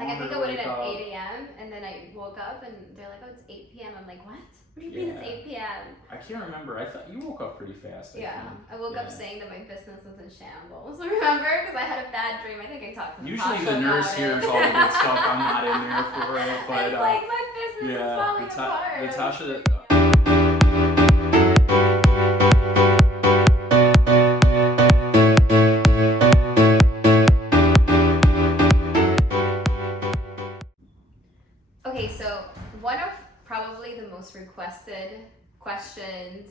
Like I think I went in at 8 a.m. and then I woke up and they're like, oh, it's 8 p.m. I'm like, what? What do you mean it's 8 p.m.? I can't remember. I thought you woke up pretty fast. I woke up saying that my business was in shambles. Remember? Because I had a bad dream. I think I talked to Natasha. Usually the nurse hears all the good stuff. I'm not in there for it. But it's like my business is falling apart. Natasha. Okay, so one of probably the most requested questions,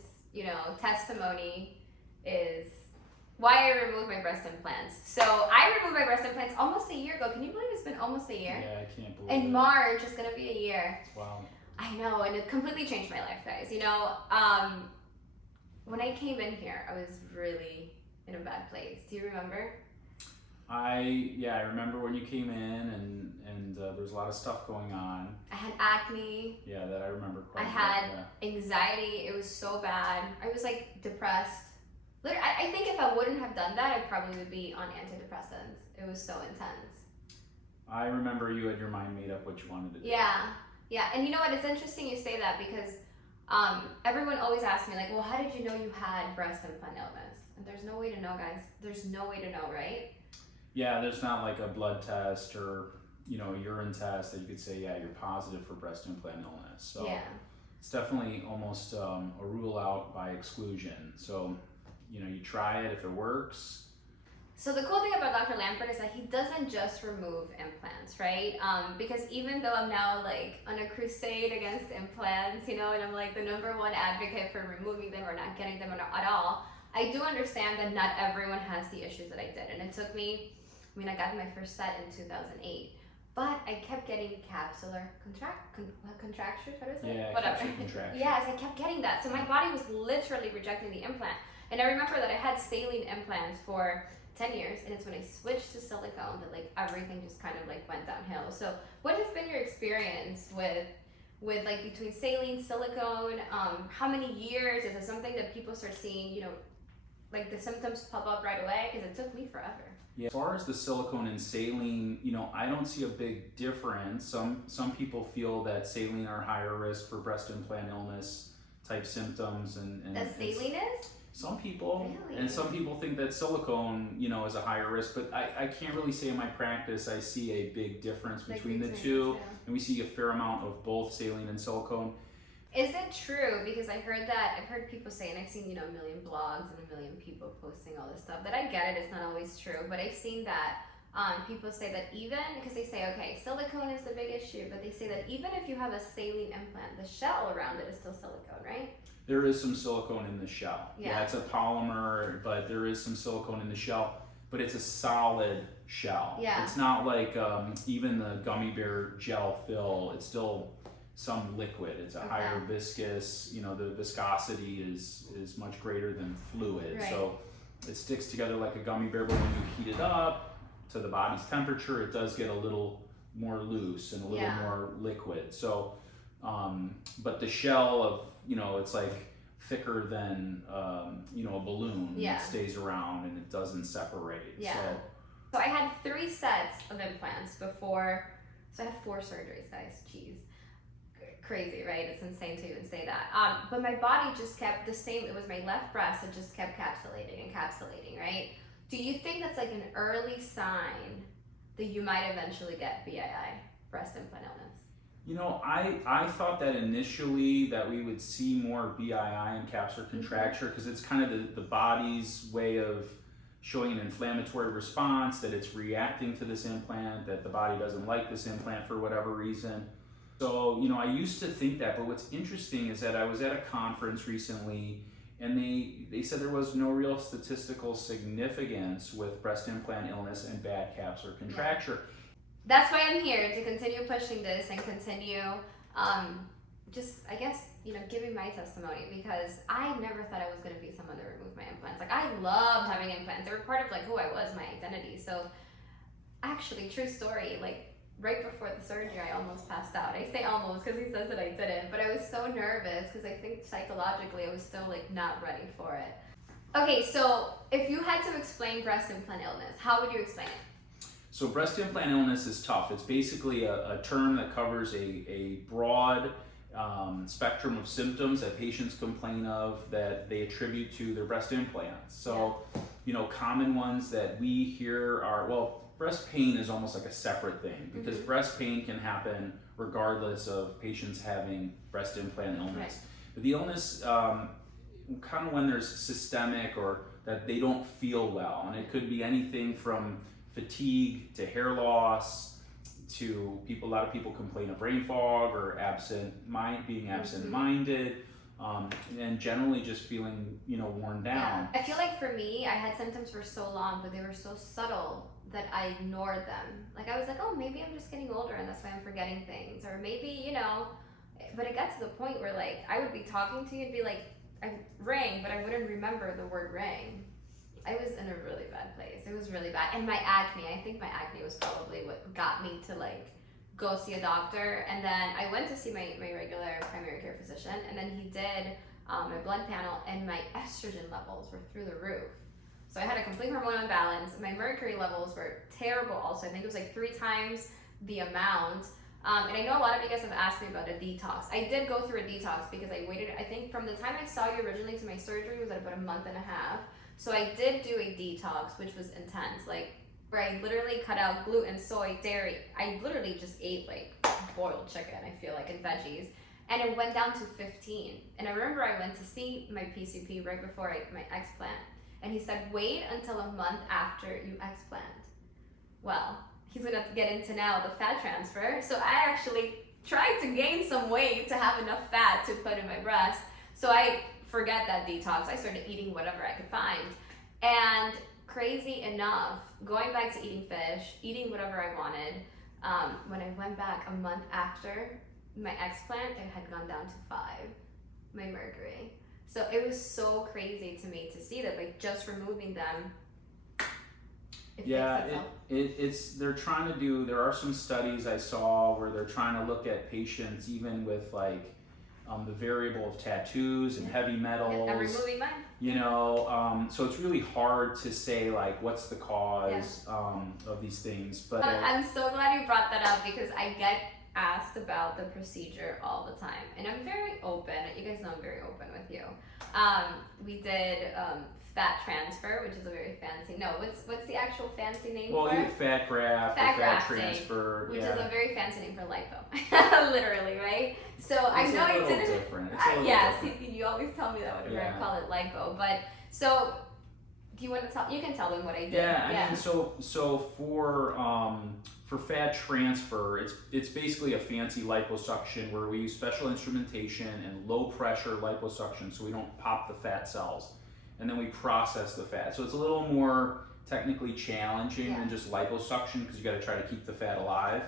testimony is why I removed my breast implants. So I removed my breast implants almost a year ago. Can you believe it's been almost a year? Yeah, I can't believe In March, it's gonna be a year. Wow. I know, and it completely changed my life, guys. When I came in here, I was really in a bad place. Do you remember? I remember when you came in and there was a lot of stuff going on. I had acne. Yeah, that I remember quite well. I had anxiety. It was so bad. I was like depressed. Literally, I think if I wouldn't have done that, I probably would be on antidepressants. It was so intense. I remember you had your mind made up what you wanted to do. Yeah. And you know what? It's interesting you say that because everyone always asks me like, well, how did you know you had breast implant illness? And there's no way to know, guys. There's no way to know, right? Yeah, there's not like a blood test or a urine test that you could say, yeah, you're positive for breast implant illness. So yeah. It's definitely almost a rule out by exclusion. So you try it if it works. So the cool thing about Dr. Lampert is that he doesn't just remove implants, right? Because even though I'm now like on a crusade against implants, and I'm like the #1 advocate for removing them or not getting them at all, I do understand that not everyone has the issues that I did. And it took me, I got my first set in 2008, but I kept getting capsular contractures, what is it? Yeah, whatever. Contraction. Yes, I kept getting that. So my body was literally rejecting the implant. And I remember that I had saline implants for 10 years, and it's when I switched to silicone that like everything just kind of like went downhill. So what has been your experience with like between saline, silicone? How many years? Is it something that people start seeing, like the symptoms pop up right away? Because it took me forever. Yeah. As far as the silicone and saline, I don't see a big difference. Some people feel that saline are higher risk for breast implant illness type symptoms, and that saline is. Some people, really? And some people think that silicone, is a higher risk, but I can't really say in my practice I see a big difference between the two, and we see a fair amount of both saline and silicone. Is it true? Because I've heard people say, and I've seen, a million blogs and a million people posting all this stuff, that I get it, it's not always true, but I've seen that people say that even, because they say, okay, silicone is the big issue, but they say that even if you have a saline implant, the shell around it is still silicone, right? There is some silicone in the shell. Yeah, it's a polymer, but there is some silicone in the shell, but it's a solid shell. Yeah. It's not like even the gummy bear gel fill, it's still some liquid. It's a higher viscous, the viscosity is much greater than fluid. Right. So it sticks together like a gummy bear, but when you heat it up to the body's temperature, it does get a little more loose and a little more liquid. So, but the shell of, it's like thicker than, a balloon. Yeah. It stays around and it doesn't separate. Yeah. So I had 3 sets of implants before, so I had 4 surgeries, guys. Jeez. Crazy, right? It's insane to even say that. But my body just kept the same. It was my left breast. It just kept encapsulating, right? Do you think that's like an early sign that you might eventually get BII, breast implant illness? I thought that initially that we would see more BII and capsular contracture because it's kind of the body's way of showing an inflammatory response, that it's reacting to this implant, that the body doesn't like this implant for whatever reason. So, I used to think that, but what's interesting is that I was at a conference recently and they said there was no real statistical significance with breast implant illness and bad capsular contracture. That's why I'm here, to continue pushing this and continue giving my testimony, because I never thought I was going to be someone that removed my implants. Like, I loved having implants. They were part of like who I was, my identity. So actually, true story, like right before the surgery, I almost passed out. I say almost because he says that I didn't, but I was so nervous because I think psychologically I was still like not ready for it. Okay, so if you had to explain breast implant illness, how would you explain it? So breast implant illness is tough. It's basically a term that covers a broad spectrum of symptoms that patients complain of that they attribute to their breast implants. So, common ones that we hear are, well, breast pain is almost like a separate thing because breast pain can happen regardless of patients having breast implant illness. Right. But the illness, kind of when there's systemic or that they don't feel well, and it could be anything from fatigue to hair loss to a lot of people complain of brain fog or being absent-minded, and generally just feeling, worn down. Yeah. I feel like for me, I had symptoms for so long, but they were so subtle that I ignored them. Like I was like, oh, maybe I'm just getting older and that's why I'm forgetting things. Or maybe, but it got to the point where like I would be talking to you and be like, I rang, but I wouldn't remember the word rang. I was in a really bad place. It was really bad. And my acne, I think my acne was probably what got me to like go see a doctor. And then I went to see my regular primary care physician, and then he did my blood panel, and my estrogen levels were through the roof. So I had a complete hormonal imbalance. My mercury levels were terrible also. I think it was like 3 times the amount. And I know a lot of you guys have asked me about a detox. I did go through a detox because I waited, I think from the time I saw you originally to my surgery was at about a month and a half. So I did do a detox, which was intense, like where I literally cut out gluten, soy, dairy. I literally just ate like boiled chicken, I feel like, and veggies. And it went down to 15. And I remember I went to see my PCP right before my explant. And he said, wait until a month after you explant. Well, he's gonna get into now the fat transfer. So I actually tried to gain some weight to have enough fat to put in my breast. So I forget that detox. I started eating whatever I could find. And crazy enough, going back to eating fish, eating whatever I wanted, when I went back a month after my explant, it had gone down to 5, my mercury. So it was so crazy to me to see that by just removing them, they're trying to do, there are some studies I saw where they're trying to look at patients even with like the variable of tattoos and heavy metals. I'm removing mine. So it's really hard to say like what's the cause of these things. But I'm so glad you brought that up because I get asked about the procedure all the time, and I'm very open. You guys know I'm very open with you. We did fat transfer, which is a very fancy. No, what's the actual fancy name for it? Fat graft, fat transfer, which is a very fancy name for lipo, literally, right? So I know I didn't. Different. Yes, you always tell me that whenever I call it lipo. But so, do you want to tell? You can tell them what I did. I mean, so for fat transfer, it's basically a fancy liposuction where we use special instrumentation and low pressure liposuction, so we don't pop the fat cells. And then we process the fat. So it's a little more technically challenging than just liposuction because you got to try to keep the fat alive.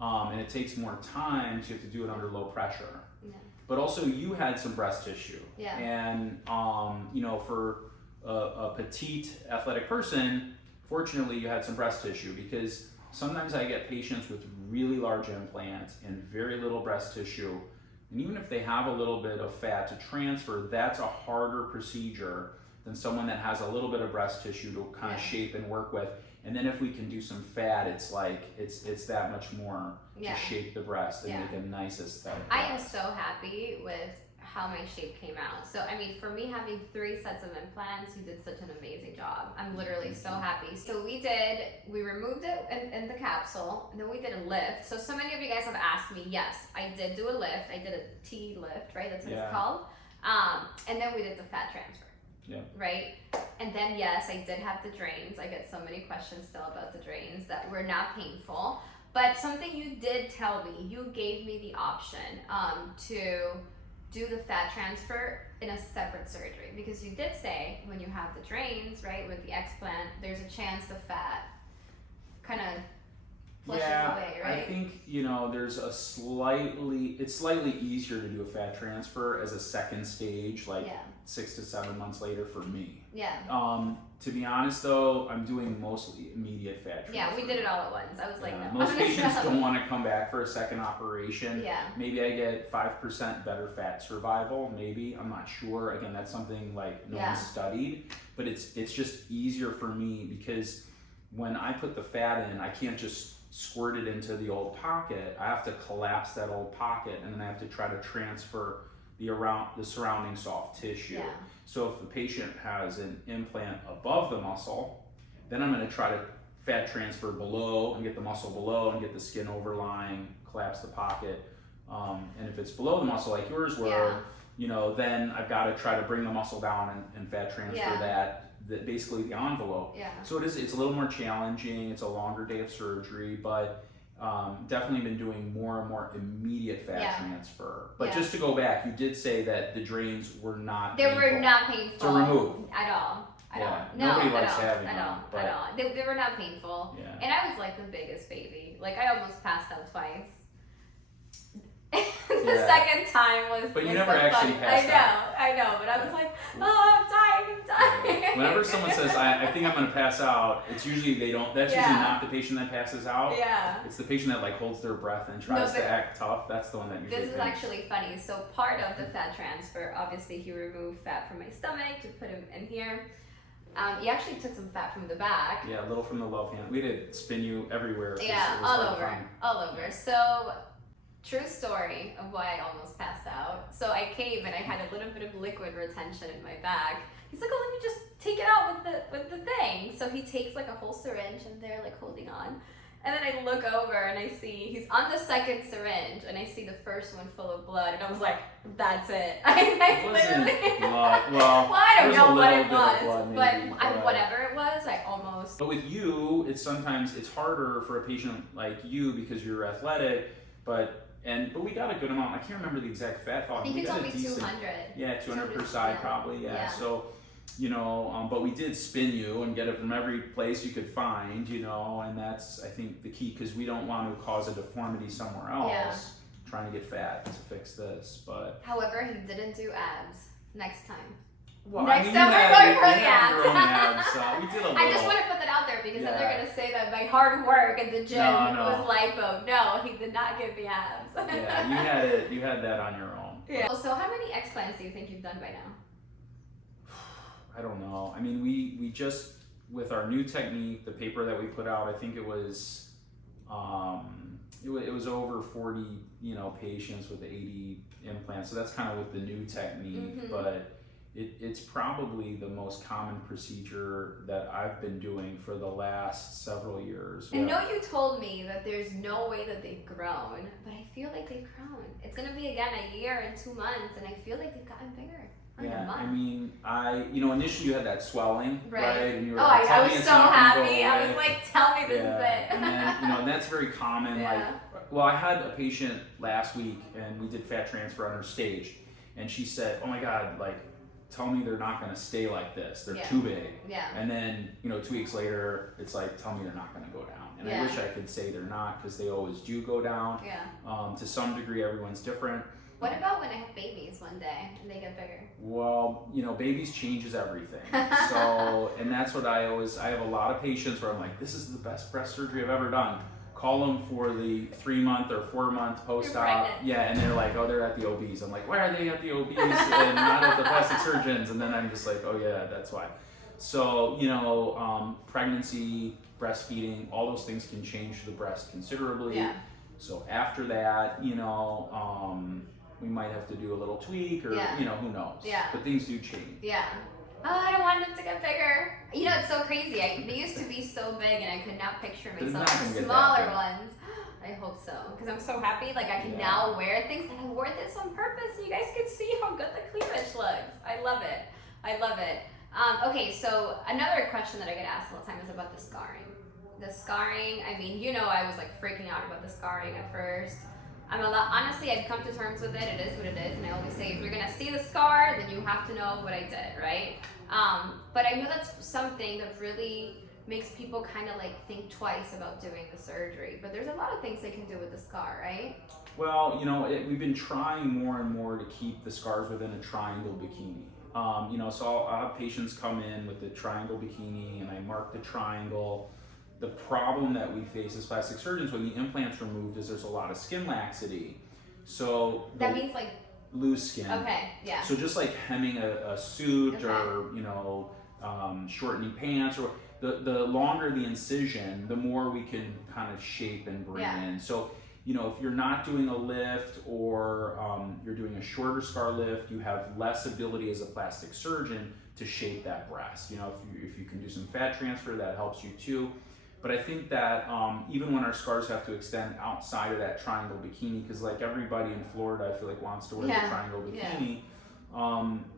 And it takes more time, so you have to do it under low pressure. Yeah. But also you had some breast tissue. Yeah. And, for a petite athletic person, fortunately you had some breast tissue because sometimes I get patients with really large implants and very little breast tissue. And even if they have a little bit of fat to transfer, that's a harder procedure than someone that has a little bit of breast tissue to kind of shape and work with. And then if we can do some fat, it's like it's that much more to shape the breast and make a nice aesthetic. I am so happy with how my shape came out. So I mean, for me having 3 sets of implants, you did such an amazing job. I'm literally so happy. So we removed it in the capsule, and then we did a lift. So many of you guys have asked me, yes, I did do a lift. I did a T lift, right? That's what it's called. And then we did the fat transfer. Yeah. Right? And then yes, I did have the drains. I get so many questions still about the drains that were not painful. But something you did tell me, you gave me the option to do the fat transfer in a separate surgery, because you did say when you have the drains, right, with the explant, there's a chance the fat kind of flushes away, right? I think, there's it's slightly easier to do a fat transfer as a second stage, 6 to 7 months later for me. Yeah. To be honest though, I'm doing mostly immediate fat transfer. Yeah, we did it all at once. I was like, no. Most patients don't want to come back for a second operation. Yeah. Maybe I get 5% better fat survival, maybe. I'm not sure. Again, that's something no one's studied. But it's just easier for me because when I put the fat in, I can't just squirt it into the old pocket. I have to collapse that old pocket, and then I have to try to transfer the surrounding soft tissue. Yeah. So if the patient has an implant above the muscle, then I'm going to try to fat transfer below and get the muscle below and get the skin overlying, collapse the pocket. And if it's below the muscle like yours were, then I've got to try to bring the muscle down and fat transfer that basically the envelope. Yeah. So it's a little more challenging. It's a longer day of surgery, but definitely been doing more and more immediate fat transfer. But just to go back, you did say that the drains were not painful. Were not painful to remove at all. No, nobody likes at having all, them. at all. They were not painful. Yeah. And I was like the biggest baby. Like I almost passed out twice. The second time was. But you never actually passed out. I know. But I was like, oh, I'm dying. Yeah. Whenever someone says, I think I'm going to pass out, it's usually they don't. That's usually not the patient that passes out. Yeah. It's the patient that like holds their breath and tries to act tough. That's the one that usually. This is actually funny. So part of the fat transfer, obviously, he removed fat from my stomach to put him in here. He actually took some fat from the back. Yeah, a little from the love hand. We did spin you everywhere. Yeah, all over. So. True story of why I almost passed out. So I came and I had a little bit of liquid retention in my back. He's like, oh, let me just take it out with the thing. So he takes like a whole syringe and they're like holding on. And then I look over and I see he's on the second syringe and I see the first one full of blood and I was like, that's it. I literally. Blood. Well, I don't know what it was, blood, but whatever it was, I almost. But with you, it's harder for a patient like you because you're athletic, but we got a good amount. I can't remember the exact fat volume. I think you told me 200. Yeah, 200 per side probably. Yeah. So, but we did spin you and get it from every place you could find. And that's I think the key because we don't want to cause a deformity somewhere else. Yeah. Trying to get fat to fix this, but. However, he didn't do abs next time. Well, next time we're going for the abs. We did a little. I just want to put that out there because then they're gonna say that my hard work at the gym was lipo. No, he did not give me abs. Yeah, you had that on your own. Yeah. Well, so how many explants do you think you've done by now? I don't know. I mean, we just with our new technique, the paper that we put out, I think it was it was over 40 patients with 80 implants. So that's kind of with the new technique, but. It's probably the most common procedure that I've been doing for the last several years. I know you told me that there's no way that they've grown, but I feel like they've grown. It's going to be again a year and 2 months, and I feel like they've gotten bigger. I mean, initially you had that swelling, right? And you were I was so happy. I was like, tell me this is it. And then, and that's very common. I had a patient last week, and we did fat transfer on her stage, and she said, oh my God, tell me they're not going to stay like this. They're too big. Yeah. And then, 2 weeks later, it's like, tell me they're not going to go down. And I wish I could say they're not because they always do go down. Yeah. To some degree, everyone's different. What about when I have babies one day and they get bigger? Well, babies changes everything. So, and that's what I have a lot of patients where I'm like, this is the best breast surgery I've ever done. Call them for the 3-month or 4-month post-op. Yeah, and they're like, oh, they're at the OBs. I'm like, why are they at the OBs and not at the plastic surgeons? And then I'm just like, oh yeah, that's why. So, pregnancy, breastfeeding, all those things can change the breast considerably. Yeah. So after that, we might have to do a little tweak or, who knows. Yeah. But things do change. Yeah. Oh, I don't want them to get bigger. It's so crazy. They used to be so big, and I could not picture myself in smaller ones. I hope so, because I'm so happy. I can now wear things. I wore this on purpose, and you guys can see how good the cleavage looks. I love it. Okay, so another question that I get asked all the time is about the scarring. The scarring. I mean, I was freaking out about the scarring at first. Honestly, I've come to terms with it. It is what it is, and I always say, if you're gonna see the scar, then you have to know what I did, right? But I know that's something that really makes people kind of think twice about doing the surgery. But there's a lot of things they can do with the scar, right? Well, we've been trying more and more to keep the scars within a triangle bikini. So I'll have patients come in with the triangle bikini, and I mark the triangle. The problem that we face as plastic surgeons when the implant's removed is there's a lot of skin laxity. So that means loose skin. Okay, yeah. So just hemming a suit or shortening pants, or the longer the incision, the more we can kind of shape and bring in. So, you know, if you're not doing a lift or you're doing a shorter scar lift, you have less ability as a plastic surgeon to shape that breast. You know, if you can do some fat transfer, that helps you too. But I think that even when our scars have to extend outside of that triangle bikini, because like everybody in Florida, I feel like wants to wear the triangle bikini.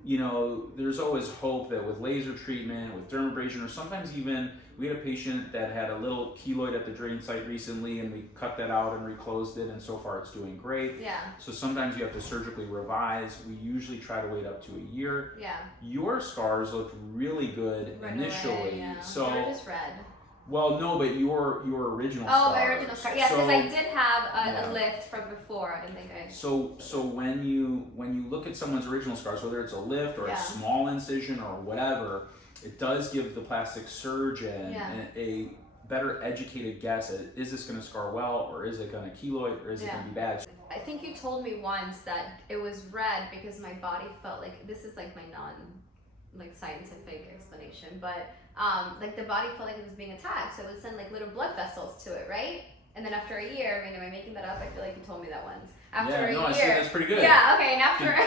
You know, there's always hope that with laser treatment, with dermabrasion, or sometimes even we had a patient that had a little keloid at the drain site recently, and we cut that out and reclosed it, and so far it's doing great. So sometimes you have to surgically revise. We usually try to wait up to a year. Your scars look really good initially. So they're just red. Well, no, but your original scar. Oh, my original scar. Yes, because I did have a lift from before. I didn't think I. So when you look at someone's original scars, whether it's a lift or a small incision or whatever, it does give the plastic surgeon a better educated guess at, is this going to scar well, or is it going to keloid, or is it going to be bad? I think you told me once that it was red because my body felt like, this is like my scientific explanation, but like the body felt like it was being attacked, so it would send like little blood vessels to it, right? And then after a year, I mean, am I making that up? I feel like you told me that once. After a year, I see, that's pretty good. Yeah, okay, and after and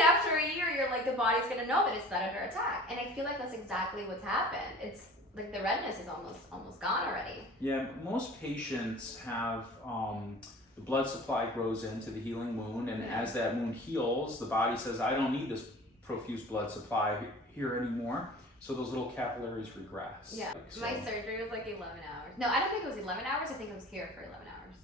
after a year, you're like, the body's gonna know that it's not under attack, and I feel like that's exactly what's happened. It's like the redness is almost gone already. Yeah, most patients have the blood supply grows into the healing wound, and as that wound heals, the body says, I don't need this profuse blood supply here anymore. So those little capillaries regress. Yeah, my surgery was like 11 hours. No, I don't think it was 11 hours. I think I was here for 11 hours.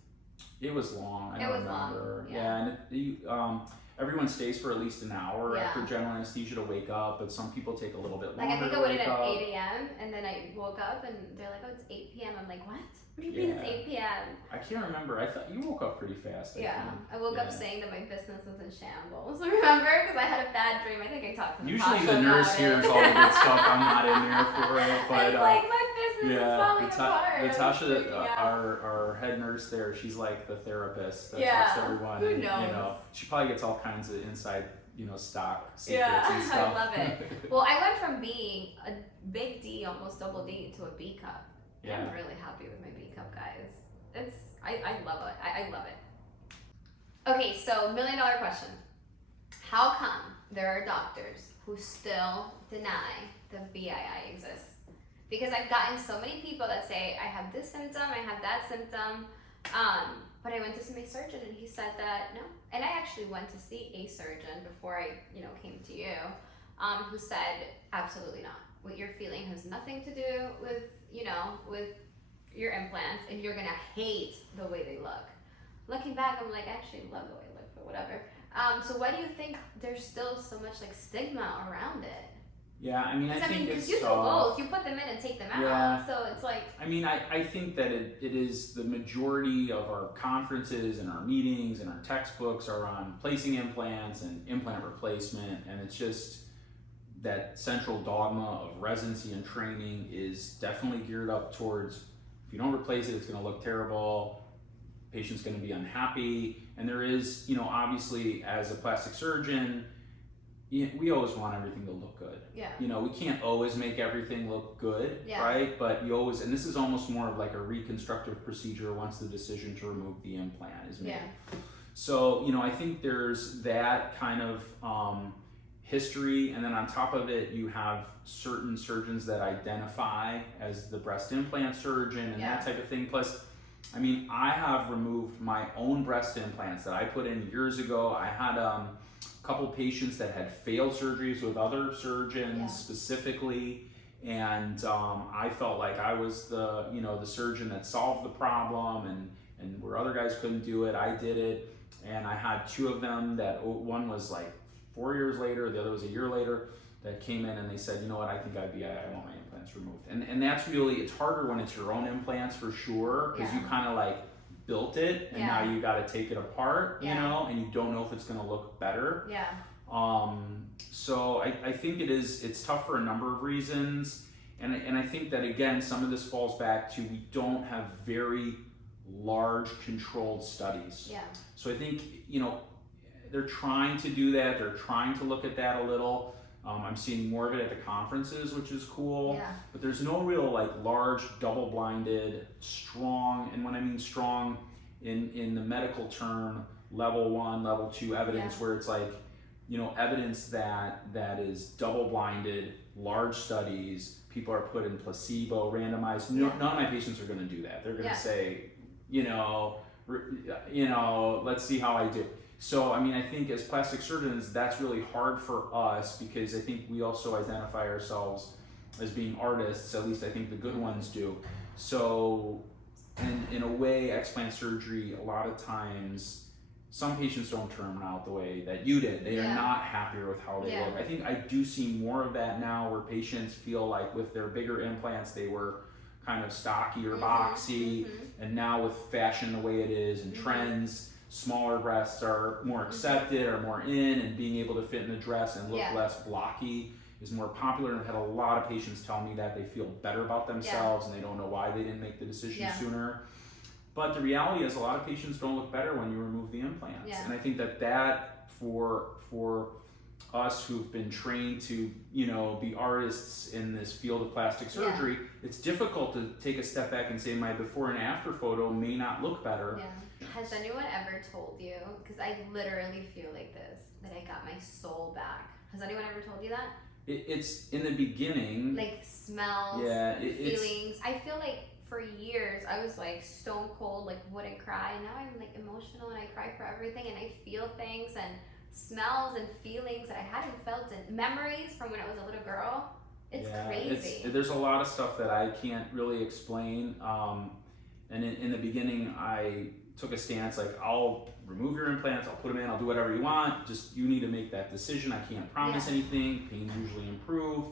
It was long. I don't remember. Long. Yeah, and everyone stays for at least an hour after general anesthesia to wake up, but some people take a little bit longer. Like I think I went in at 8 a.m. and then I woke up and they're like, oh, it's 8 p.m. I'm like, what? What do you mean it's 8 p.m.? I can't remember. I thought you woke up pretty fast. I woke up saying that my business was in shambles. Remember? Because I had a bad dream. I think I talked to Usually the nurse hears all the good stuff. I'm not in there for it. But it's like my business is falling apart. Natasha, our head nurse there, she's like the therapist that talks to everyone. Who knows? You know, she probably gets all kinds of inside, stock secrets and stuff. I love it. Well, I went from being a big D, almost double D, to a B cup. I'm really happy with my B cup, guys. I love it. I love it. Okay, so $1 million question. How come there are doctors who still deny the BII exists? Because I've gotten so many people that say, I have this symptom, I have that symptom, but I went to see my surgeon and he said that no. And I actually went to see a surgeon before I, came to you, who said, absolutely not. What you're feeling has nothing to do with, with your implants, and you're gonna hate the way they look. Looking back, I'm like, I actually love the way they look, but whatever. So why do you think there's still so much like stigma around it? Yeah, I mean, I think it's you do both. You put them in and take them out, so it's like. I mean, I think that it is the majority of our conferences and our meetings and our textbooks are on placing implants and implant replacement, and it's just that central dogma of residency and training is definitely geared up towards, if you don't replace it, it's going to look terrible, patient's going to be unhappy, and there is, obviously as a plastic surgeon, we always want everything to look good. We can't always make everything look good, right? But you always, and this is almost more of like a reconstructive procedure once the decision to remove the implant is made. So, I think there's that kind of history, and then on top of it, you have certain surgeons that identify as the breast implant surgeon and that type of thing. Plus, I mean, I have removed my own breast implants that I put in years ago. I had a couple patients that had failed surgeries with other surgeons specifically, and I felt like I was the the surgeon that solved the problem, and where other guys couldn't do it, I did it. And I had two of them that one was like 4 years later, the other was a year later, that came in and they said, you know what, I think I want my implants removed. And that's really, it's harder when it's your own implants for sure, because you kind of like built it and now you got to take it apart, and you don't know if it's going to look better. So I think it's tough for a number of reasons. And I think that, again, some of this falls back to we don't have very large controlled studies. So I think, they're trying to do that. They're trying to look at that a little. I'm seeing more of it at the conferences, which is cool. Yeah. But there's no real like large, double-blinded, strong, and when I mean strong, in the medical term, level 1, level 2 evidence, where it's like, you know, evidence that is double-blinded, large studies, people are put in placebo, randomized. None of my patients are going to do that. They're going to say, you know, let's see how I do. So, I mean, I think as plastic surgeons, that's really hard for us because I think we also identify ourselves as being artists, at least I think the good ones do. So, and in a way, explant surgery, a lot of times, some patients don't turn out the way that you did. They are not happier with how they look. I think I do see more of that now where patients feel like with their bigger implants, they were kind of stocky or boxy, and now with fashion the way it is and trends, smaller breasts are more accepted, are more in, and being able to fit in a dress and look less blocky is more popular. And I've had a lot of patients tell me that they feel better about themselves and they don't know why they didn't make the decision sooner. But the reality is a lot of patients don't look better when you remove the implants. And I think that for us who've been trained to, you know, be artists in this field of plastic surgery, it's difficult to take a step back and say my before and after photo may not look better. Has anyone ever told you, because I literally feel like this, that I got my soul back? Has anyone ever told you that? It's in the beginning. Like smells, feelings. I feel like for years I was like stone cold, like wouldn't cry. And now I'm like emotional and I cry for everything and I feel things and smells and feelings that I hadn't felt in memories from when I was a little girl. It's crazy. There's a lot of stuff that I can't really explain. And in the beginning I took a stance like, I'll remove your implants, I'll put them in, I'll do whatever you want, just you need to make that decision. I can't promise anything. Pain's usually improved.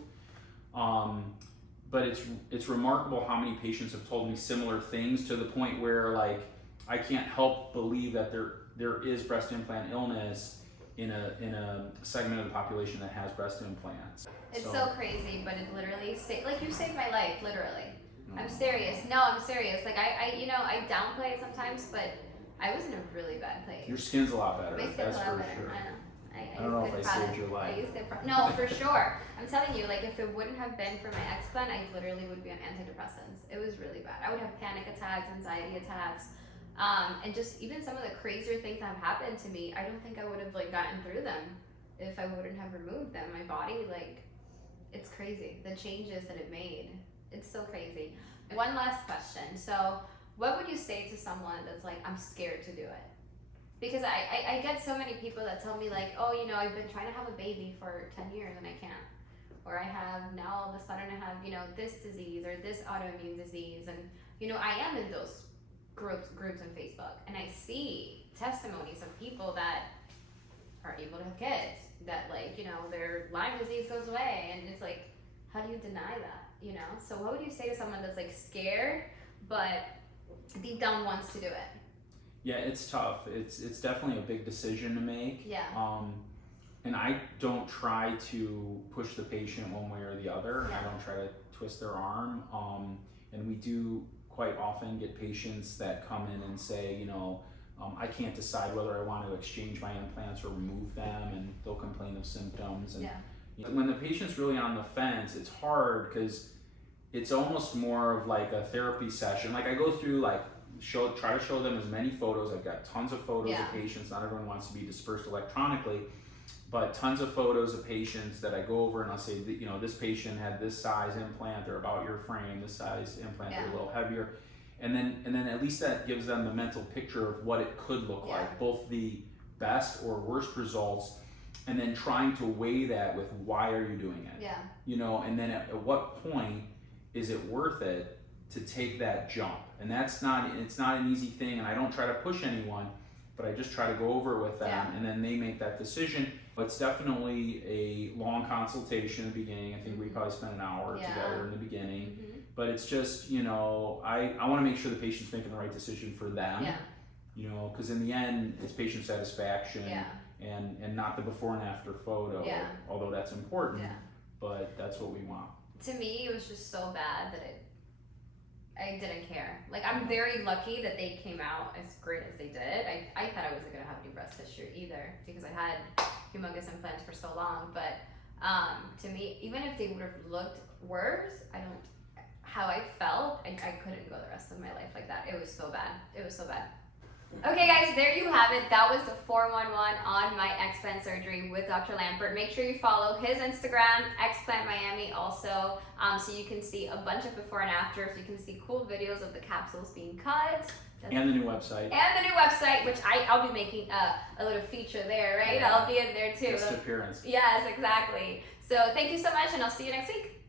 But it's remarkable how many patients have told me similar things to the point where like I can't help believe that there is breast implant illness in a segment of the population that has breast implants. It's so crazy, but it literally like you saved my life, literally. I'm serious. No, I'm serious. Like I you know, I downplay it sometimes, but I was in a really bad place. Your skin's a lot better. My skin's That's a lot for better. sure. I know. I don't know if I saved your life. No, for sure. I'm telling you, like if it wouldn't have been for my explant, I literally would be on antidepressants. It was really bad. I would have panic attacks, anxiety attacks, and just even some of the crazier things that have happened to me. I don't think I would have like gotten through them if I wouldn't have removed them. My body, like, it's crazy. The changes that it made. It's so crazy. One last question. So, what would you say to someone that's like, I'm scared to do it? Because I get so many people that tell me like, oh, you know, I've been trying to have a baby for 10 years and I can't. Or I have, now all of a sudden I have, you know, this disease or this autoimmune disease. And, you know, I am in those groups on Facebook. And I see testimonies of people that are able to have kids. That like, you know, their Lyme disease goes away. And it's like, how do you deny that, you know? So what would you say to someone that's like scared, but deep down wants to do it? Yeah, it's tough. It's definitely a big decision to make. Yeah. And I don't try to push the patient one way or the other. Yeah. I don't try to twist their arm. And we do quite often get patients that come in and say, you know, I can't decide whether I want to exchange my implants or remove them, and they'll complain of symptoms. And when the patient's really on the fence, it's hard because it's almost more of like a therapy session. Like I go through like, try to show them as many photos. I've got tons of photos of patients. Not everyone wants to be dispersed electronically, but tons of photos of patients that I go over and I'll say, you know, this patient had this size implant, they're about your frame, this size implant, they're a little heavier. And then at least that gives them the mental picture of what it could look like, both the best or worst results, and then trying to weigh that with why are you doing it? Yeah. You know, and then at what point is it worth it to take that jump? And it's not an easy thing, and I don't try to push anyone, but I just try to go over it with them, and then they make that decision. But it's definitely a long consultation in the beginning. I think we probably spent an hour together in the beginning. But it's just, you know, I want to make sure the patient's making the right decision for them. You know, because in the end, it's patient satisfaction and not the before and after photo, although that's important, but that's what we want. To me, it was just so bad that I didn't care. Like, I'm very lucky that they came out as great as they did. I thought I wasn't going to have any breast tissue either because I had humongous implants for so long. But To me, even if they would have looked worse, how I felt, I couldn't go the rest of my life like that. It was so bad. It was so bad. Okay guys, there you have it. That was the 411 on my explant surgery with Dr. Lampert. Make sure you follow his Instagram, Explant Miami also, so you can see a bunch of before and after, so you can see cool videos of the capsules being cut. And the new website. And the new website, which I'll be making a little feature there, right? Yeah. I'll be in there too. Guest appearance. Yes, exactly. So thank you so much, and I'll see you next week.